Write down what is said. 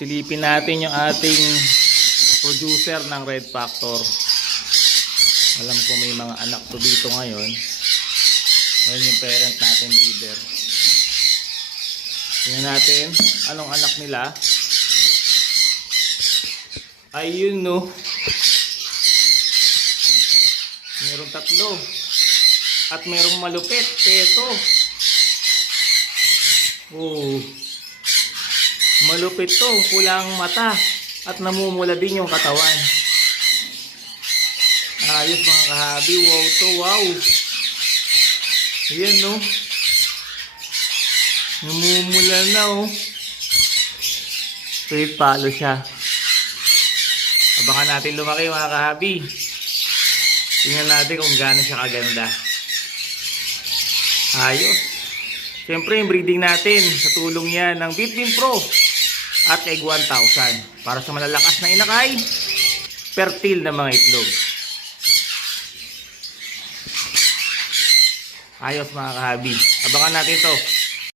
Silipin natin yung ating producer ng Red Factor. Alam ko may mga anak to dito ngayon. Ngayon yung parent natin breeder. Tingnan natin anong anak nila. Ayun no. Merong tatlo. At merong malupit. Ito. Oh. Malupit to. Pulang mata. At namumula din yung katawan. Ayos mga kahabi. Wow to. Wow. Ayan no. Namumula na oh. Straight palo siya. Abangan natin lumaki mga kahabi. Tingnan natin kung gaano siya kaganda. Ayos. Siyempre yung breeding natin sa tulong yan ng Bitbin Pro at Egg 1000 para sa malalakas na inakay, fertile na mga itlog. Ayos mga kahabi. Abangan natin ito.